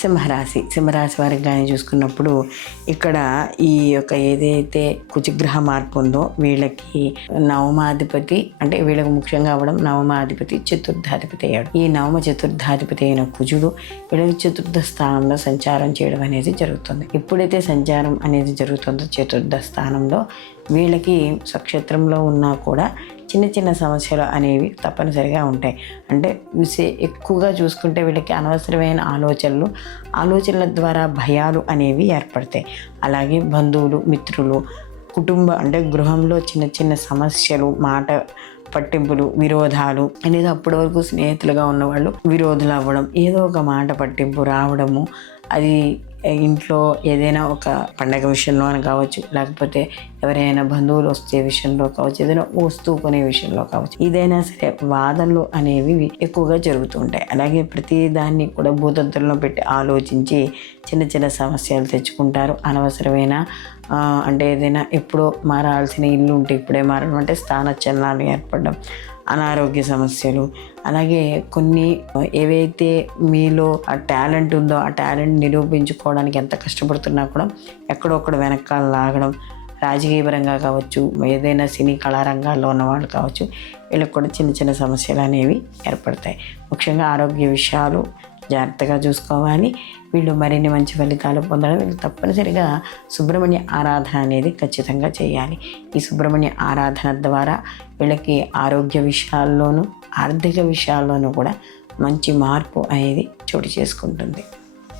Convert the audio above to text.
సింహరాశి వారికి కానీ చూసుకున్నప్పుడు ఇక్కడ ఈ యొక్క ఏదైతే కుజగ్రహ మార్పు ఉందో వీళ్ళకి నవమాధిపతి, అంటే వీళ్ళకి ముఖ్యంగా అవ్వడం నవమాధిపతి చతుర్థాధిపతి అయ్యాడు. ఈ నవమ చతుర్థాధిపతి అయిన కుజుడు వీళ్ళకి చతుర్థ స్థానంలో సంచారం చేయడం అనేది జరుగుతుంది. ఎప్పుడైతే సంచారం అనేది జరుగుతుందో చతుర్థ స్థానంలో వీళ్ళకి స్వక్షేత్రంలో ఉన్నా కూడా చిన్న చిన్న సమస్యలు అనేవి తప్పనిసరిగా ఉంటాయి. అంటే ఎక్కువగా చూసుకుంటే వీళ్ళకి అనవసరమైన ఆలోచనల ద్వారా భయాలు అనేవి ఏర్పడతాయి. అలాగే బంధువులు, మిత్రులు, అంటే గృహంలో చిన్న చిన్న సమస్యలు, మాట పట్టింపులు, విరోధాలు అనేది అప్పటి వరకు స్నేహితులుగా ఉన్నవాళ్ళు విరోధులు అవ్వడం, ఏదో ఒక మాట పట్టింపు రావడము, అది ఇంట్లో ఏదైనా ఒక పండగ విషయంలో అని కావచ్చు, లేకపోతే ఎవరైనా బంధువులు వస్తే విషయంలో కావచ్చు, ఏదైనా వస్తువు కొనే విషయంలో కావచ్చు, ఏదైనా సరే వాదనలు అనేవి ఎక్కువగా జరుగుతూ ఉంటాయి. అలాగే ప్రతి దాన్ని కూడా భూతద్దంలో పెట్టి ఆలోచించి చిన్న చిన్న సమస్యలు తెచ్చుకుంటారు. అనవసరమైన అంటే ఏదైనా ఎప్పుడో మారాల్సిన ఇల్లు ఉంటే ఇప్పుడే మారడం, అంటే స్థానచలనాలు ఏర్పడడం, అనారోగ్య సమస్యలు, అలాగే కొన్ని ఏవైతే మీలో ఆ టాలెంట్ ఉందో ఆ టాలెంట్ నిరూపించుకోవడానికి ఎంత కష్టపడుతున్నా కూడా ఎక్కడొక్కడ వెనకాల లాగడం, రాజకీయపరంగా కావచ్చు, ఏదైనా సినీ కళారంగాల్లో ఉన్నవాళ్ళు కావచ్చు, వీళ్ళకి కూడా చిన్న చిన్న సమస్యలు అనేవి ఏర్పడతాయి. ముఖ్యంగా ఆరోగ్య విషయాలు జాగ్రత్తగా చూసుకోవాలి. వీళ్ళు మరిన్ని మంచి ఫలితాలు పొందడం వీళ్ళు తప్పనిసరిగా సుబ్రహ్మణ్య ఆరాధన అనేది ఖచ్చితంగా చేయాలి. ఈ సుబ్రహ్మణ్య ఆరాధన ద్వారా వీళ్ళకి ఆరోగ్య విషయాల్లోనూ ఆర్థిక విషయాల్లోనూ కూడా మంచి మార్పు అనేది చోటు చేసుకుంటుంది.